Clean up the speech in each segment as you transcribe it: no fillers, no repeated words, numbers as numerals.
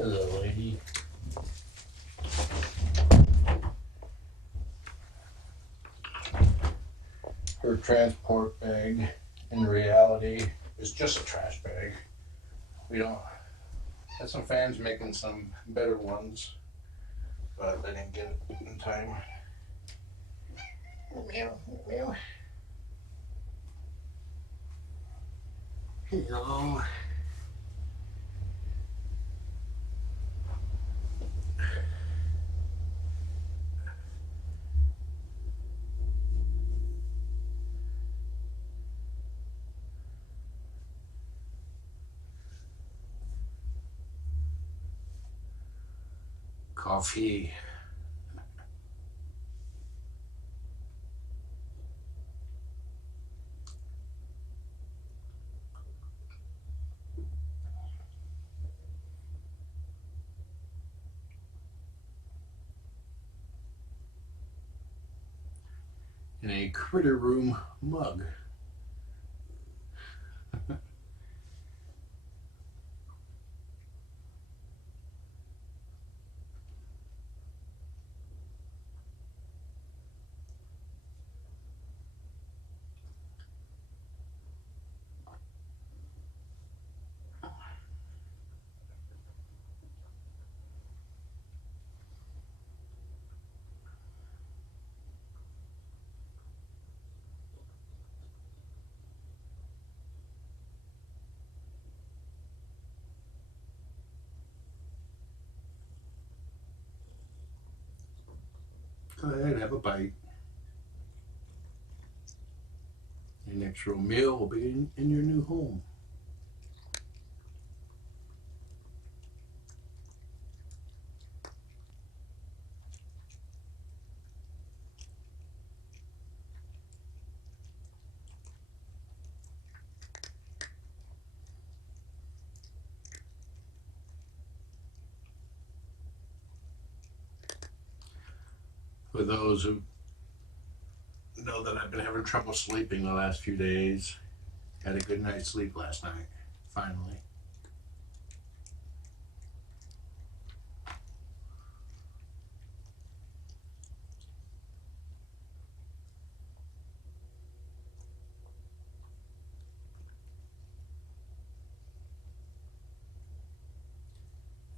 Hello, lady. Her transport bag, in reality, is just a trash bag. We don't. Had some fans making some better ones, but they didn't get it in time. Meow, meow. Hello. Coffee. In a critter room mug. Go ahead, have a bite. Your next real meal will be in your new home. For those who know that I've been having trouble sleeping the last few days, had a good night's sleep last night, finally.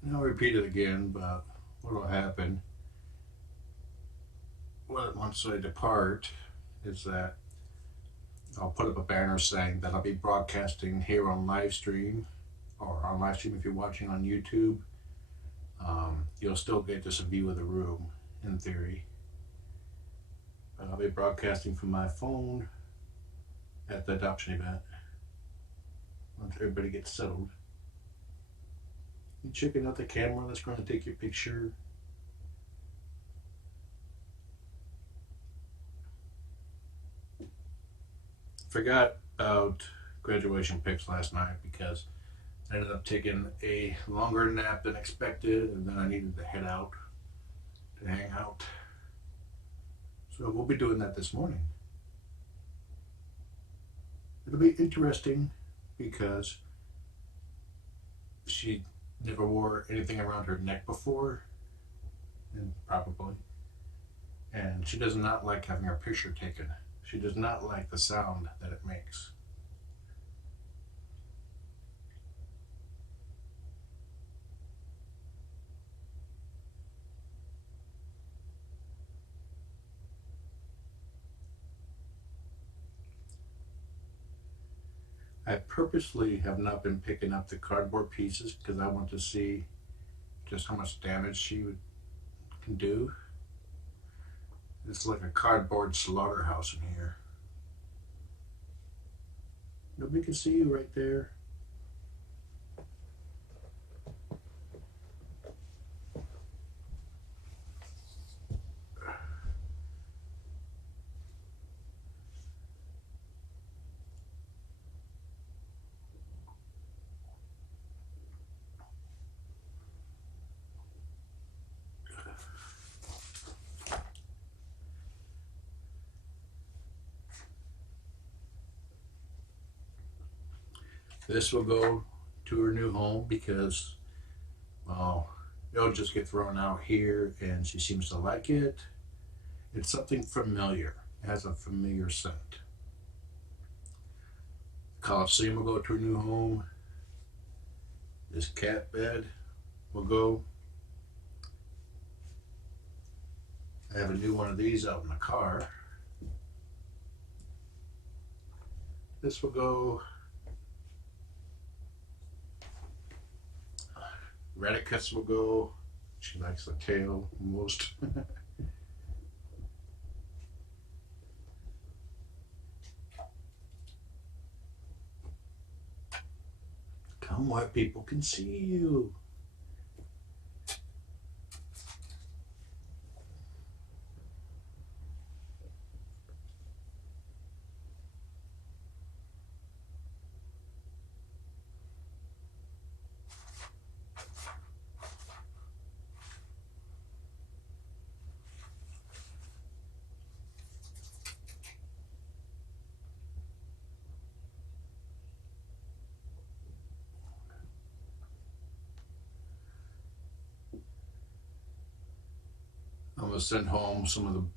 And I'll repeat it again, but what will happen once I depart is that I'll put up a banner saying that I'll be broadcasting here on live stream, or on live stream if you're watching on YouTube. You'll still get just a view of the room, in theory. But I'll be broadcasting from my phone at the adoption event once everybody gets settled. You checking out the camera that's going to take your picture? Forgot about graduation pics last night because I ended up taking a longer nap than expected, and then I needed to head out to hang out. So we'll be doing that this morning. It'll be interesting because she never wore anything around her neck before, and probably, and she does not like having her picture taken. She does not like the sound that it makes. I purposely have not been picking up the cardboard pieces because I want to see just how much damage can do. It's like a cardboard slaughterhouse in here. Nobody can see you right there. This will go to her new home because Well, it'll just get thrown out here, and she seems to like it. It's something familiar. It has a familiar scent. Coliseum will go to her new home. This cat bed will go. I have a new one of these out in the car. This will go. Radicus will go. She likes the tail most. Come where people can see you. I'm gonna send home some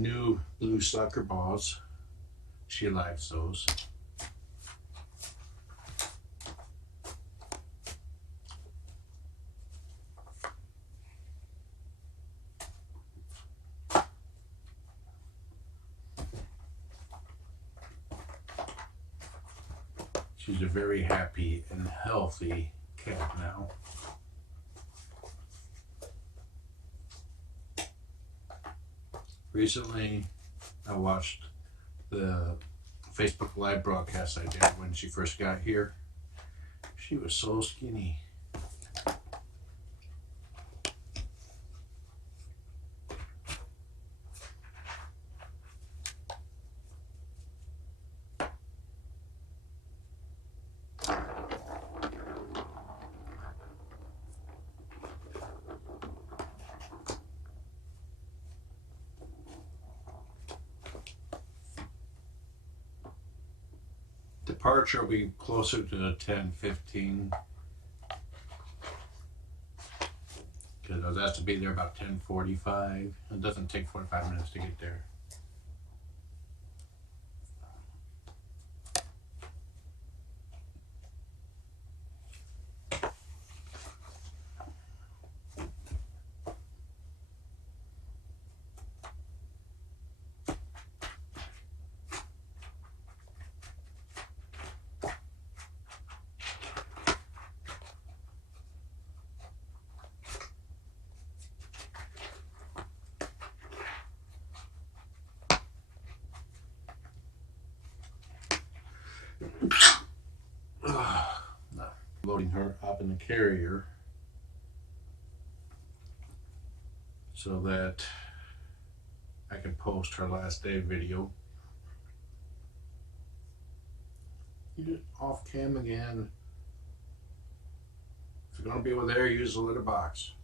new blue soccer balls. She likes those. She's a very happy and healthy cat now. Recently, I watched the Facebook Live broadcast I did when she first got here. She was so skinny. Departure will be closer to 10:15 because I was asked to be there about 10:45. It doesn't take 45 minutes to get there. Loading her up in the carrier so that I can post her last day video. You get off cam again. If you're going to be over there, use the litter box.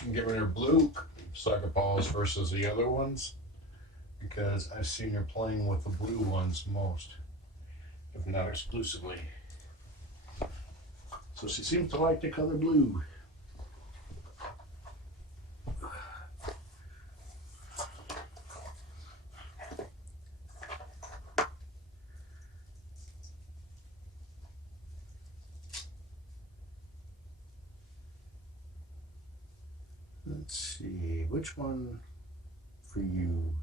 I'm getting her blue soccer balls versus the other ones because I've seen her playing with the blue ones most, if not exclusively. So she seems to like the color blue. Let's see, which one for you?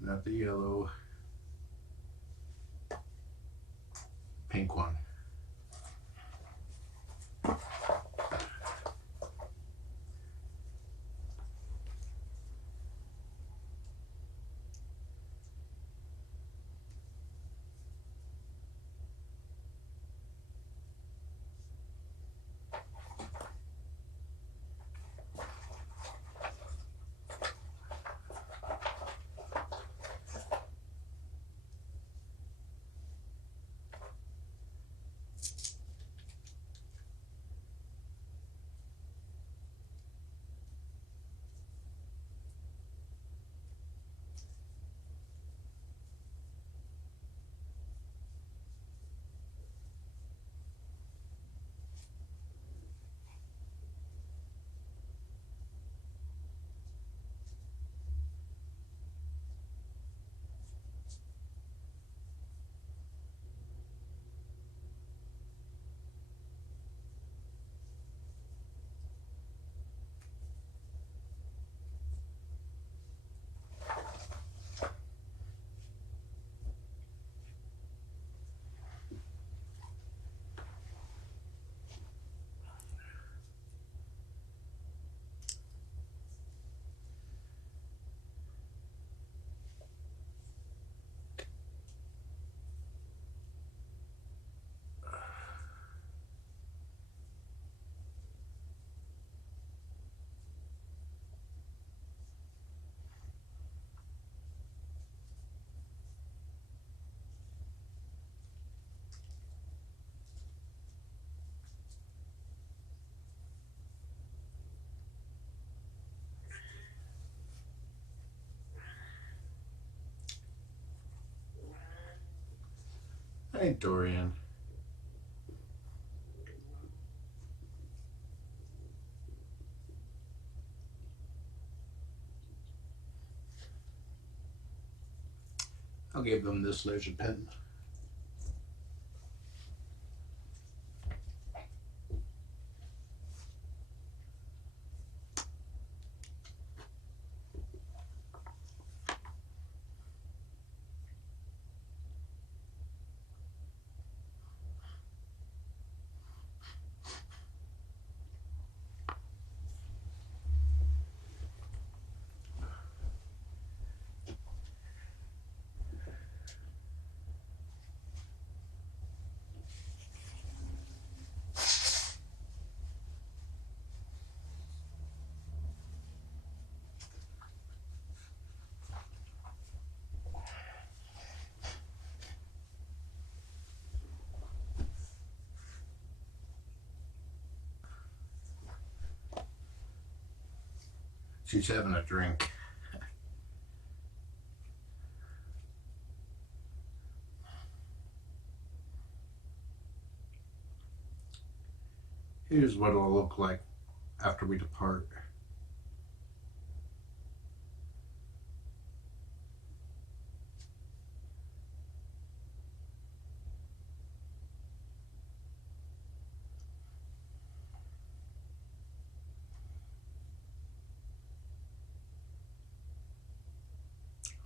Not the yellow. Pink one. Hey, Dorian. I'll give them this laser pen. She's having a drink. Here's what it'll look like after we depart.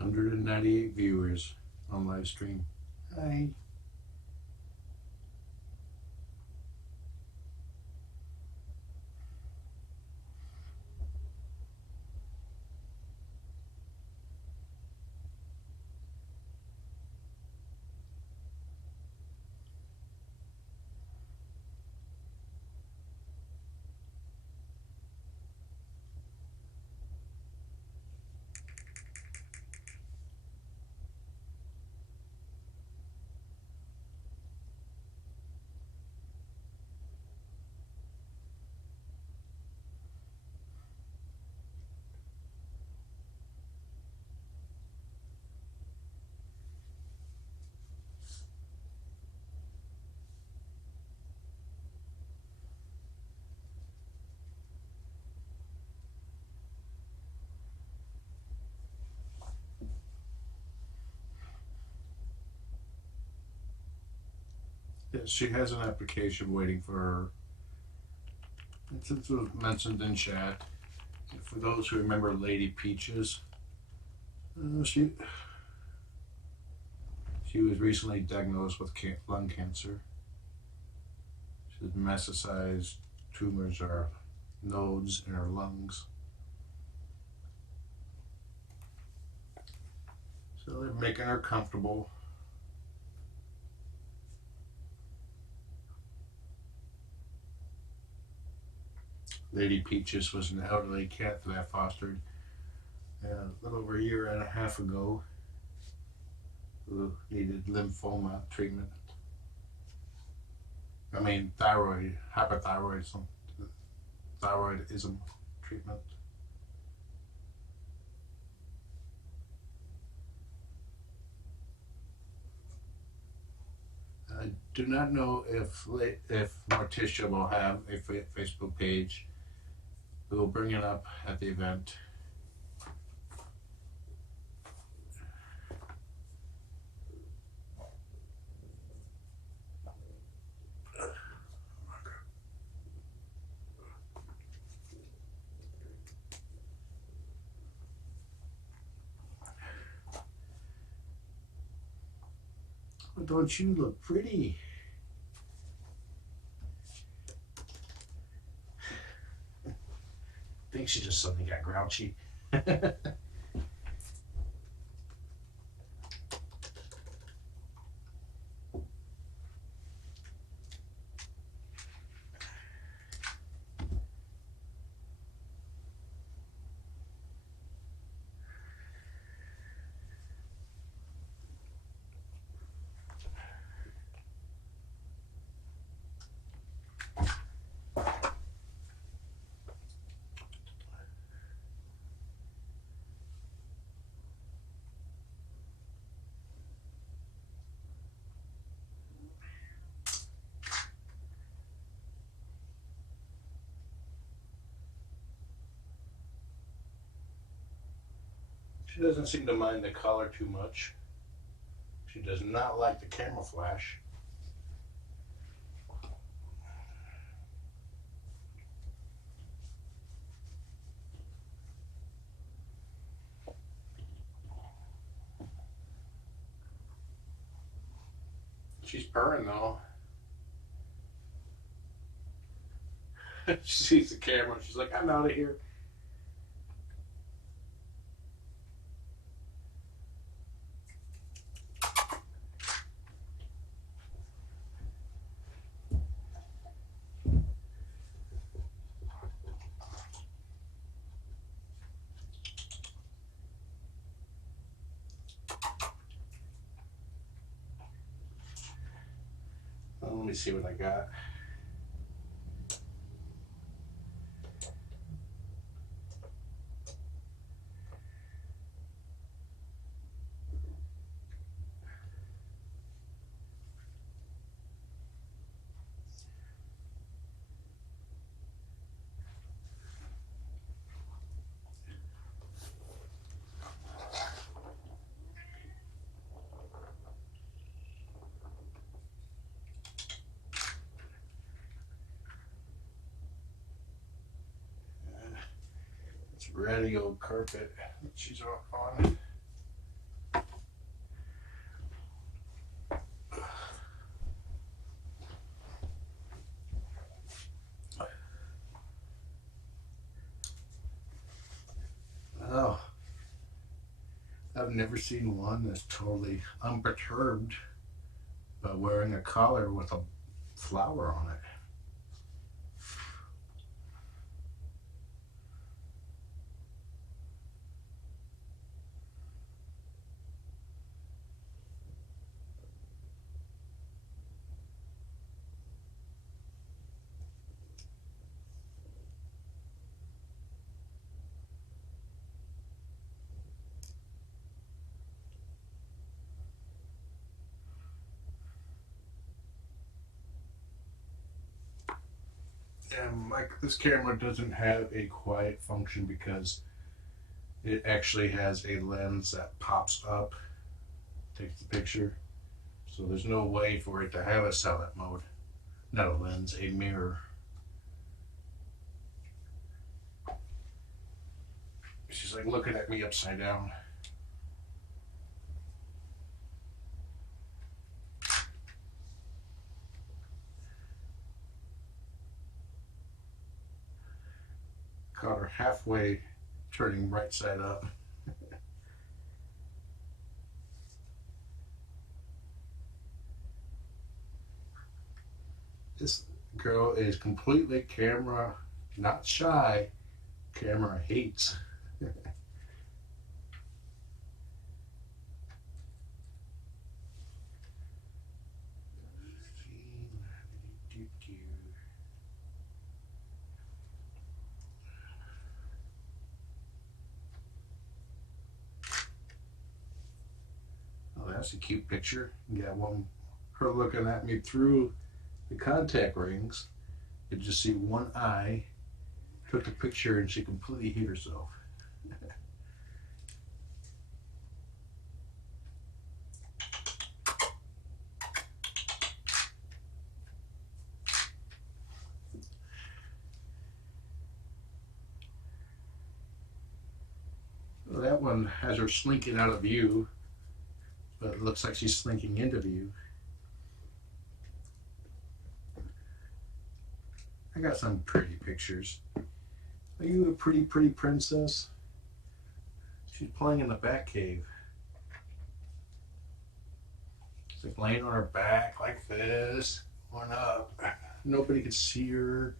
$198 viewers on live stream. Hi. she has an application waiting for her. It was mentioned in chat. For those who remember Lady Peaches, she was recently diagnosed with lung cancer. She has metastasized tumors or nodes in her lungs. So they're making her comfortable. Lady Peaches was an elderly cat that I fostered a little over a year and a half ago who needed lymphoma treatment. I mean, hypothyroidism treatment. I do not know if Morticia will have a Facebook page. We will bring it up at the event. Oh, don't you look pretty? I think she just suddenly got grouchy. She doesn't seem to mind the color too much. She does not like the camouflage. She's purring though. She sees the camera. She's like, I'm out of here. Well, let me see what I got. It's ratty old carpet that she's on. Oh, I've never seen one that's totally unperturbed by wearing a collar with a flower on it. This camera doesn't have a quiet function because it actually has a lens that pops up, takes the picture. So there's no way for it to have a silent mode. Not a lens, a mirror. She's like looking at me upside down. Caught her halfway turning right side up. This girl is completely camera not shy, camera hates. Oh, that's a cute picture. You got one, her looking at me through the contact rings. You just see one eye. Took the picture and she completely hid herself. Well, that one has her slinking out of view, but it looks like she's slinking into view. I got some pretty pictures. Are you a pretty princess? She's playing in the bat cave. She's like laying on her back like this, one up. Nobody could see her.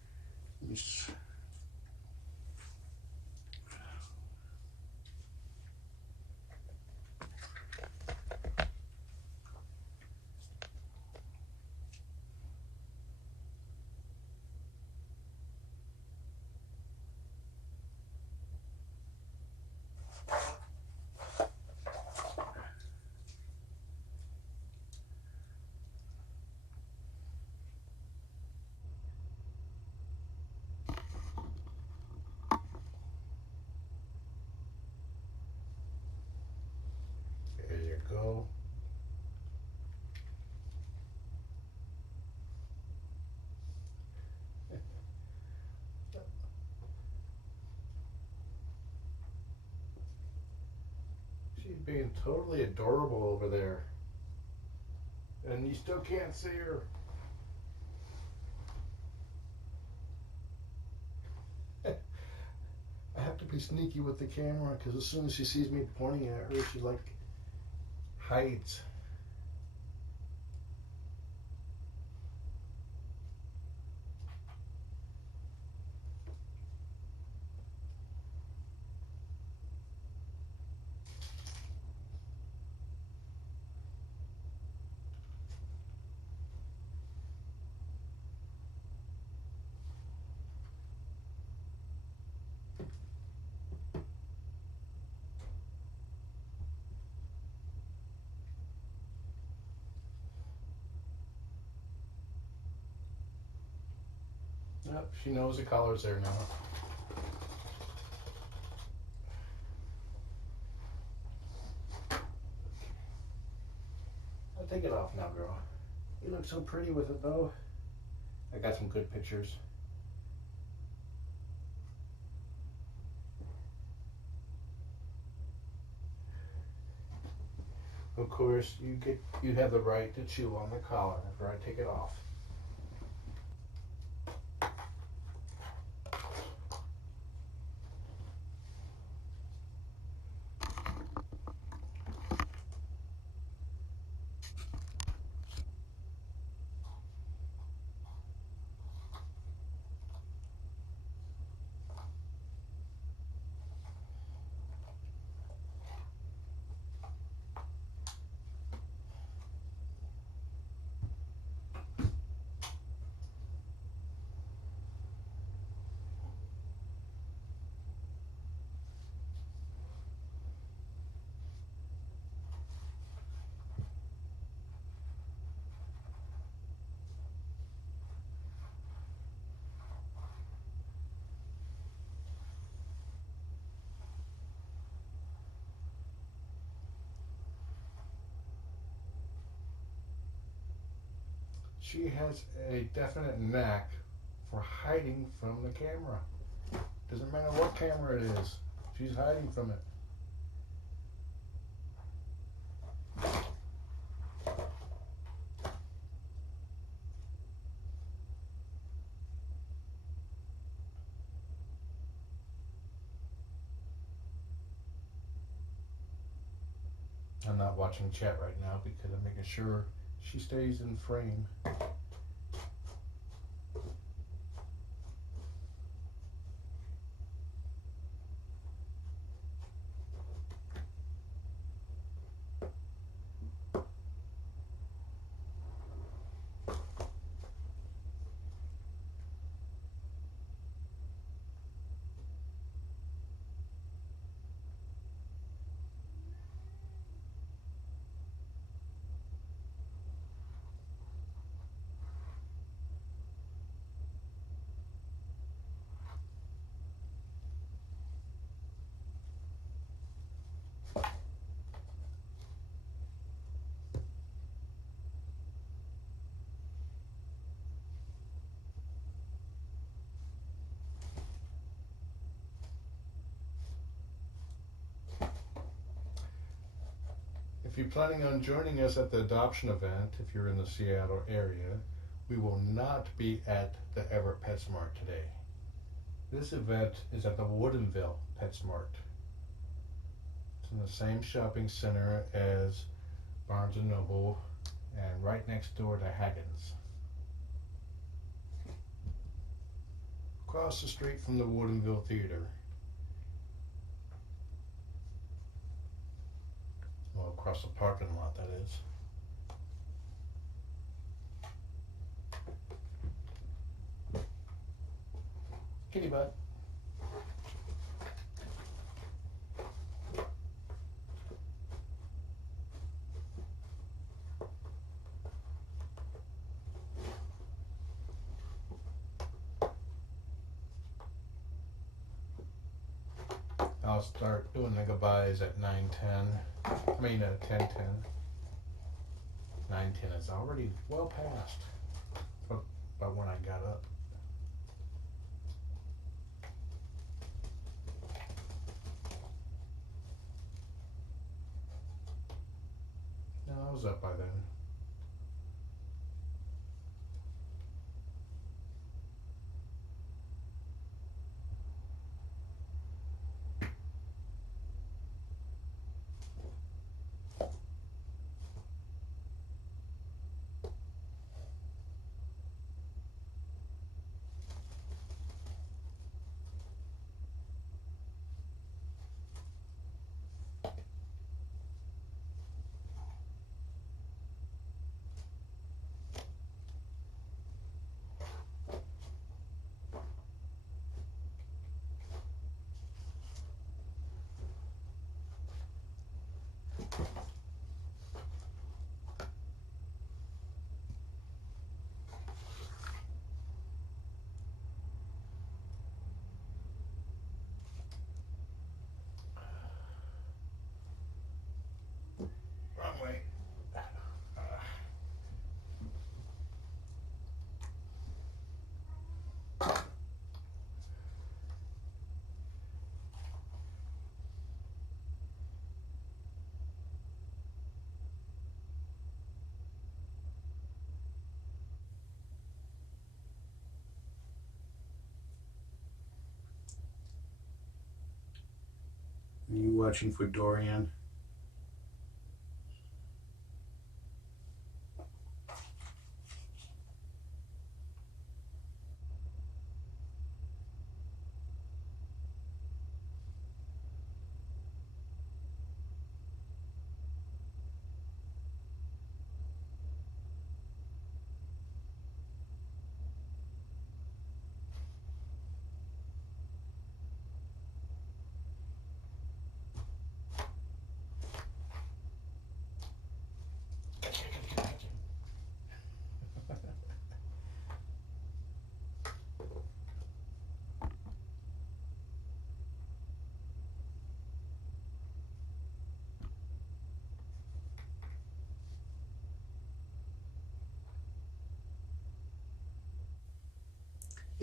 There you go. She's being totally adorable over there. And you still can't see her. I have to be sneaky with the camera because as soon as she sees me pointing at her, she like hides. Yep, she knows the color's there now. I'll take it off now, girl. You look so pretty with it, though. I got some good pictures. Of course, you have the right to chew on the collar after I take it off. She has a definite knack for hiding from the camera. Doesn't matter what camera it is, she's hiding from it. I'm not watching chat right now because I'm making sure she stays in frame. If you're planning on joining us at the adoption event, if you're in the Seattle area, we will not be at the Everett PetSmart today. This event is at the Woodinville PetSmart. It's in the same shopping center as Barnes & Noble and right next door to Hagen's. Across the street from the Woodinville Theater. Well, across the parking lot, that is. Kitty butt. I'll start doing the goodbyes at 9:10. I mean 10:10. 9:10 is already well past by when I got up. No, I was up by then. Wrong way. Are you watching for Dorian?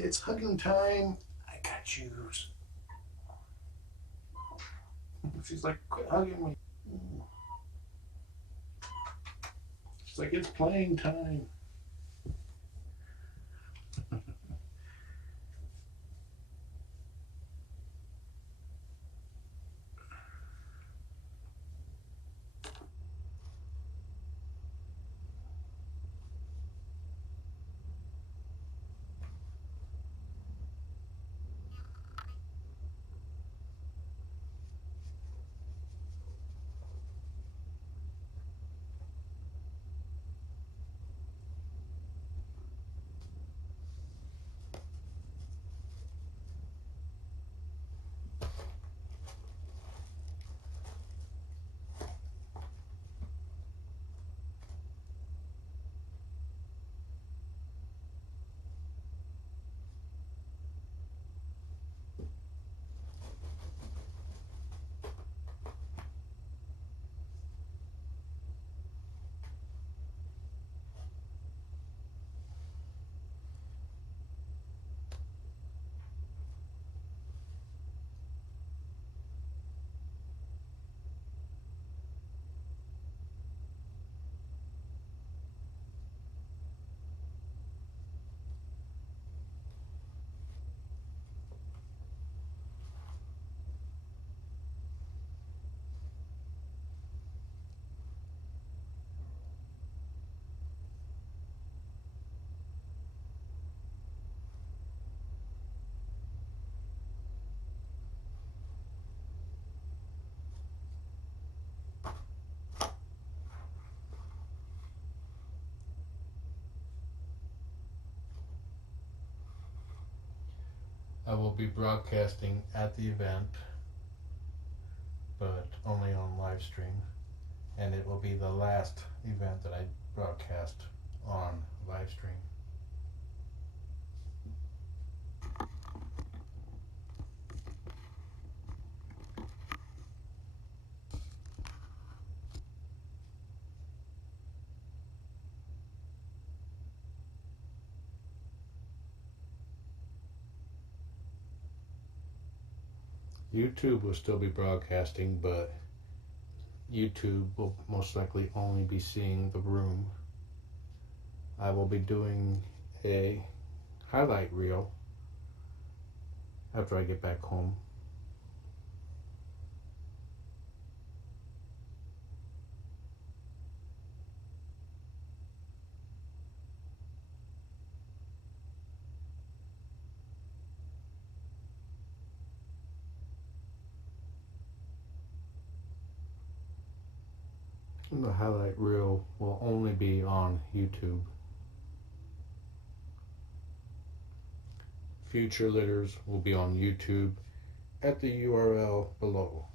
It's hugging time. I got you. She's like, quit hugging me. She's like, it's playing time. I will be broadcasting at the event, but only on live stream. And it will be the last event that I broadcast on live stream. YouTube will still be broadcasting, but YouTube will most likely only be seeing the room. I will be doing a highlight reel after I get back home. And the highlight reel will only be on YouTube. Future litters will be on YouTube at the URL below.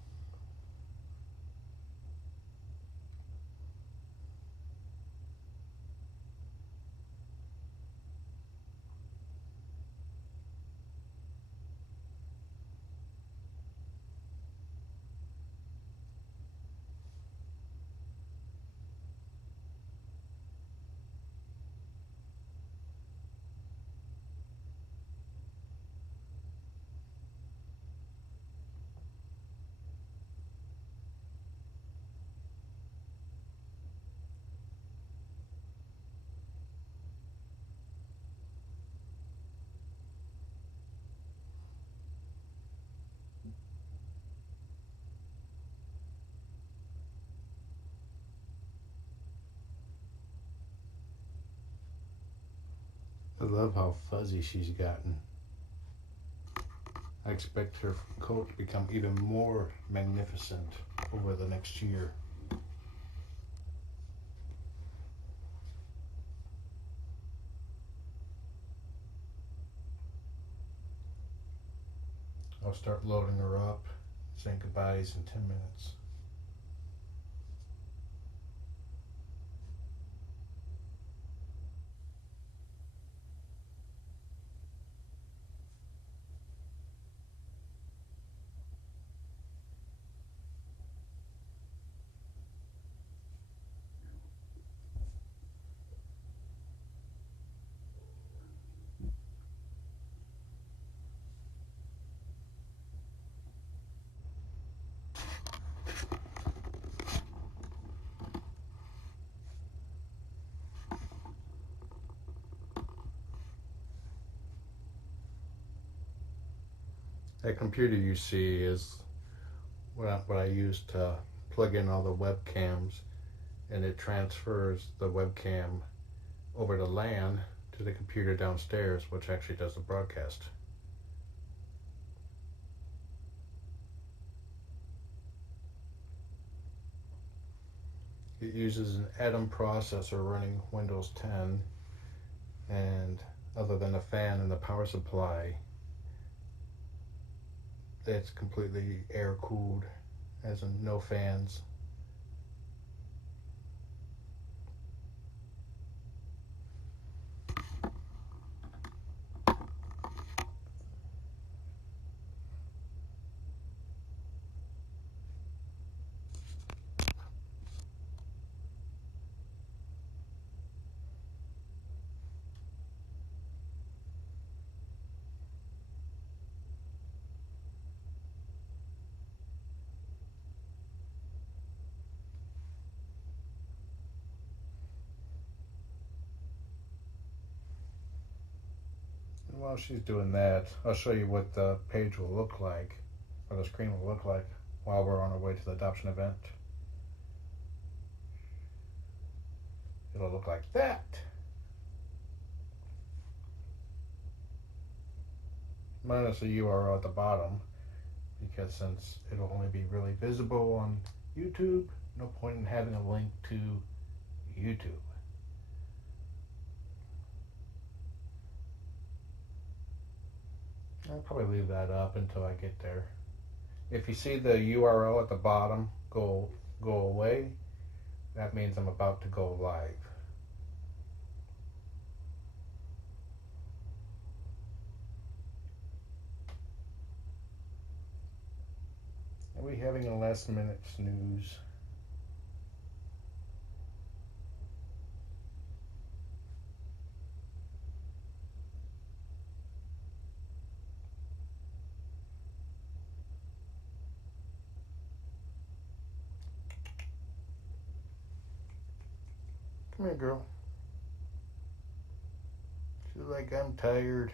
I love how fuzzy she's gotten. I expect her coat to become even more magnificent over the next year. I'll start loading her up, saying goodbyes in 10 minutes. That computer you see is what I use to plug in all the webcams, and it transfers the webcam over the LAN to the computer downstairs, which actually does the broadcast. It uses an Addams processor running Windows 10, and other than the fan and the power supply, it's completely air cooled, as in no fans. And while she's doing that, I'll show you what the page will look like, or the screen will look like, while we're on our way to the adoption event. It'll look like that. Minus the URL at the bottom, because since it'll only be really visible on YouTube, no point in having a link to YouTube. I'll probably leave that up until I get there. If you see the URL at the bottom go away, that means I'm about to go live. Are we having a last minute snooze? Come here, girl. She's like, I'm tired,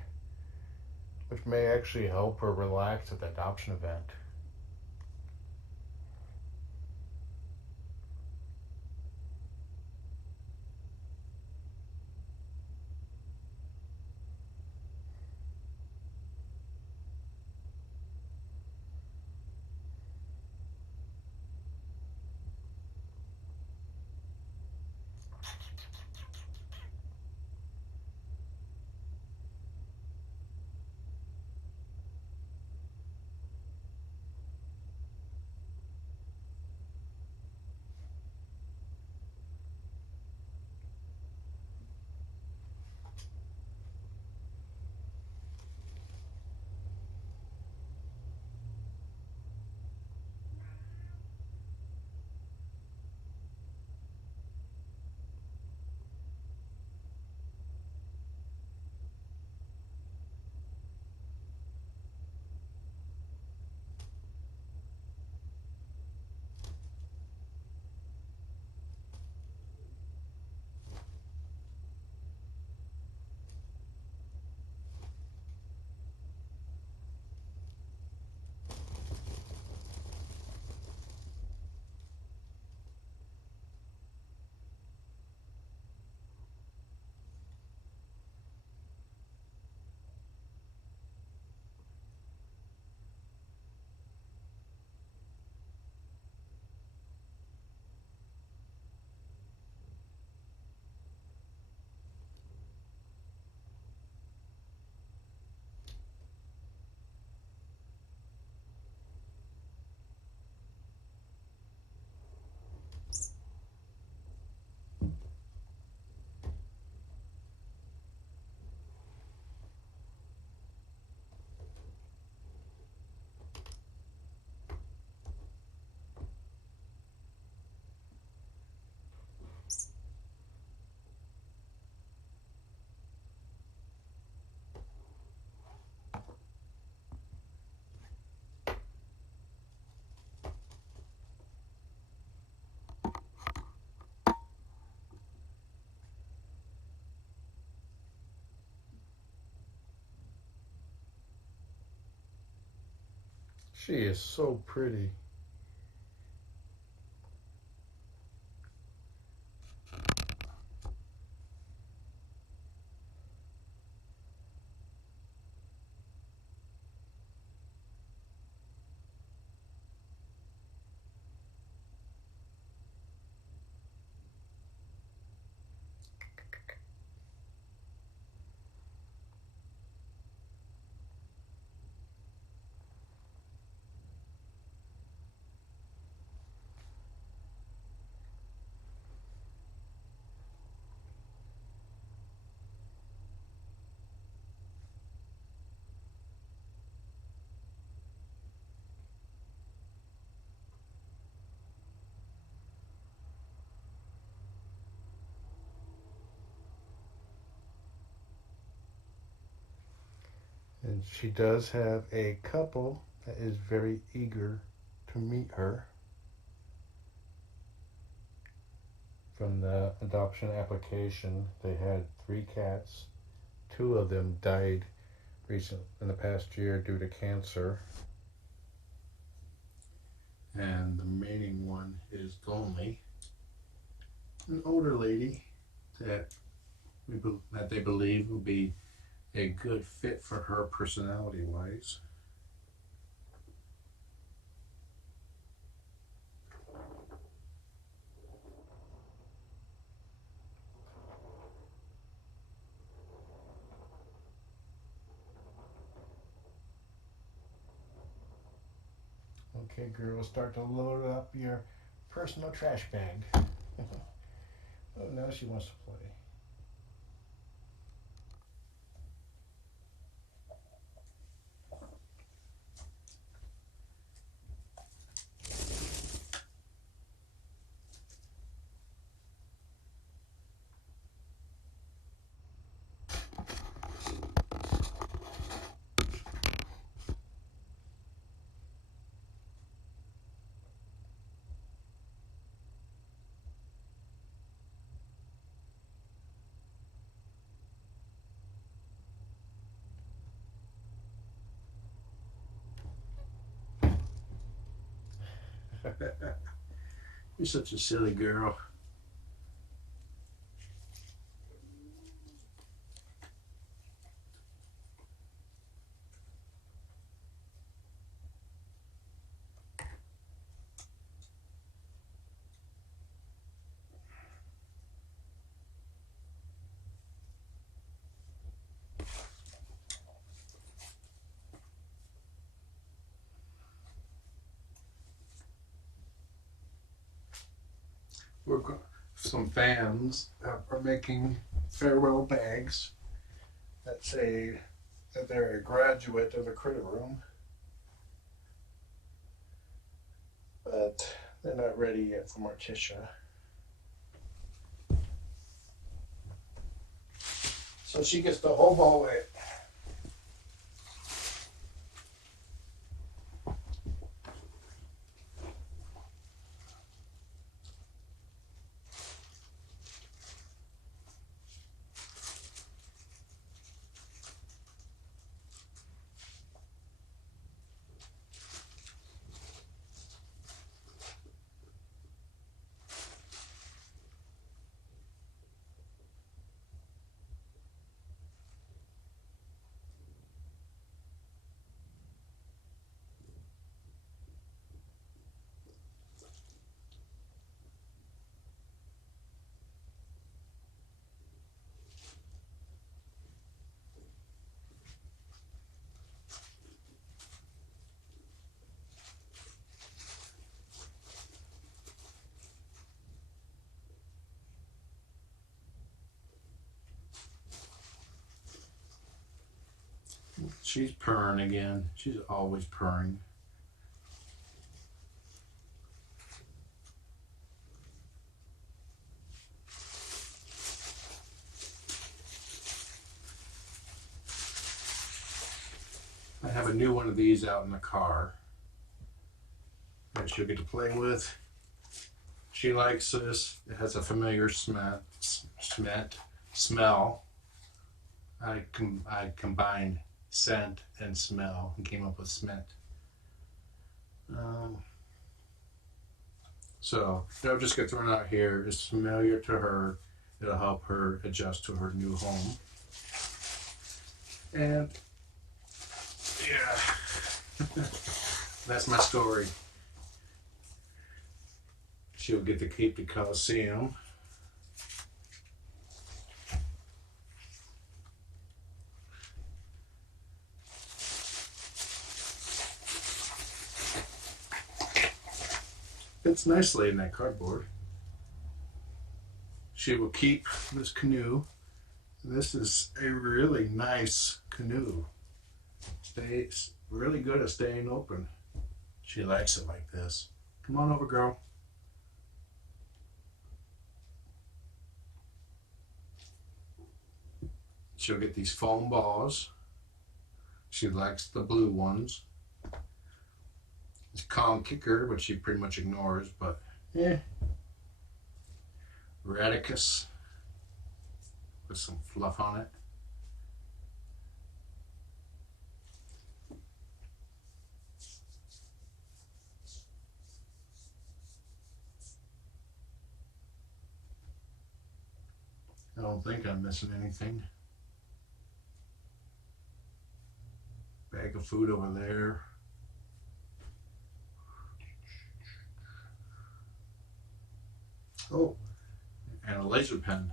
which may actually help her relax at the adoption event. She is so pretty. And she does have a couple that is very eager to meet her from the adoption application. They had 3 cats. 2 of them died recent in the past year due to cancer. And the remaining one is Gonly, an older lady that they believe will be a good fit for her personality wise. Okay, girl, start to load up your personal trash bag. Oh, now she wants to play. You're such a silly girl. Some fans are making farewell bags that say that they're a graduate of the critter room, but they're not ready yet for Morticia. So she gets to hobo it. She's purring again. She's always purring. I have a new one of these out in the car that she'll get to play with. She likes this. It has a familiar smell. I combined scent and smell and came up with smell. Um, so they'll just get thrown out here. It's familiar to her. It'll help her adjust to her new home. And yeah, that's my story. She'll get to keep the Coliseum. Fits nicely in that cardboard. She will keep this canoe. This is a really nice canoe. Stays really good at staying open. She likes it like this. Come on over, girl. She'll get these foam balls. She likes the blue ones. It's Calm Kicker, which she pretty much ignores, but yeah. Radicus with some fluff on it. I don't think I'm missing anything. Bag of food over there. Oh, and a laser pen.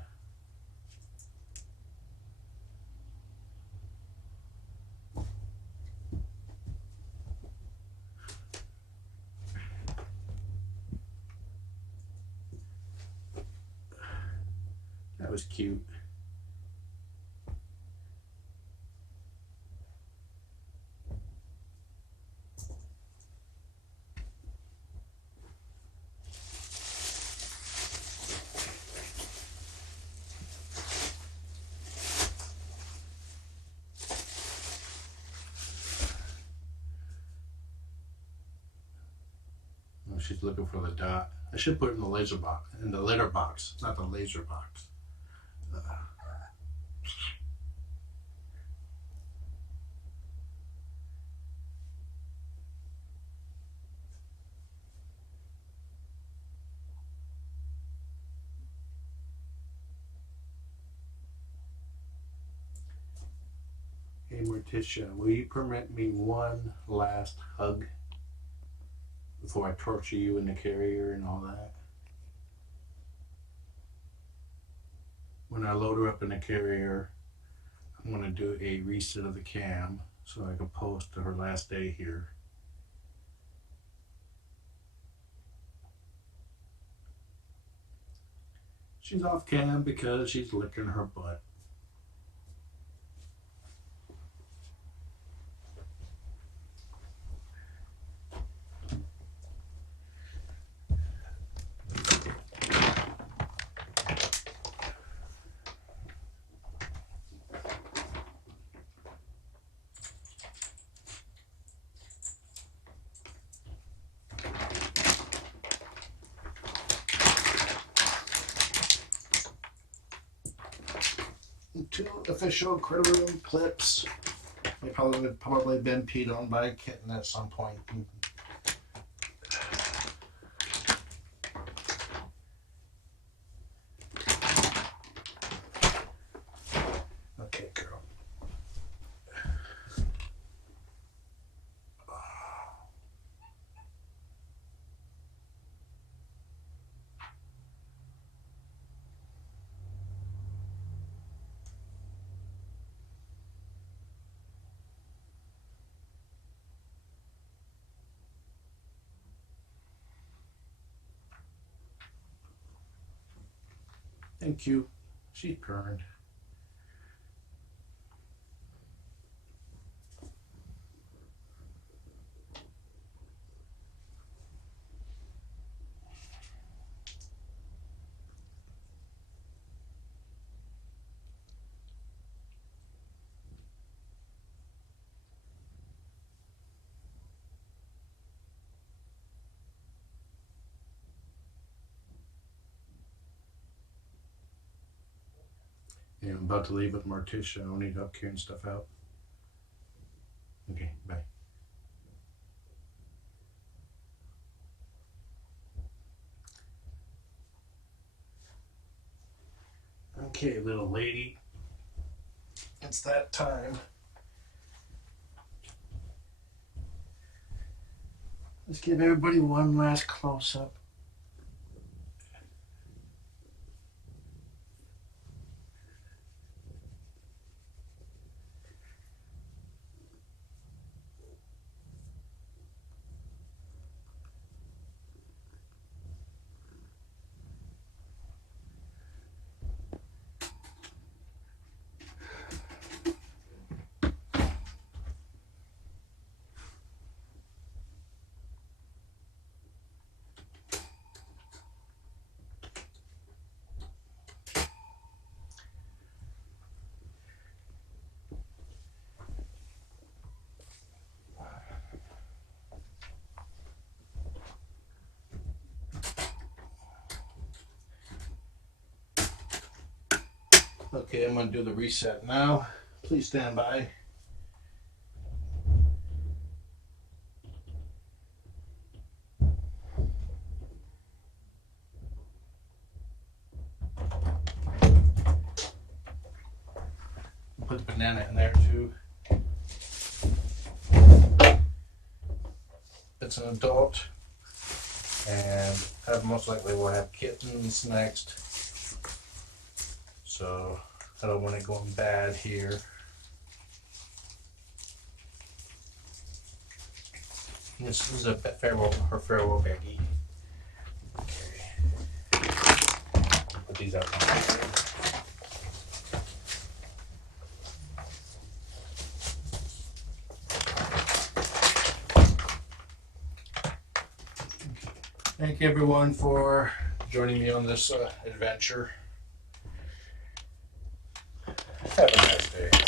That was cute. Oh, she's looking for the dot. I should put it in the laser box, in the litter box, not the laser box. Hey Morticia, will you permit me one last hug before I torture you in the carrier and all that? When I load her up in the carrier, I'm going to do a reset of the cam so I can post to her last day here. She's off cam because she's licking her butt. Two official Critter Room clips. They probably been peed on by a kitten at some point. Okay, girl. Thank you. She purred. Yeah, I'm about to leave with Morticia. I need help carrying stuff out. Okay, bye. Okay, little lady, it's that time. Let's give everybody one last close-up. Okay, I'm going to do the reset now. Please stand by. Put the banana in there too. It's an adult, and most likely we'll have kittens next. So I don't want it going bad here. This is a her feral baby. Okay. Put these out. Thank you everyone for joining me on this adventure. Have a nice day.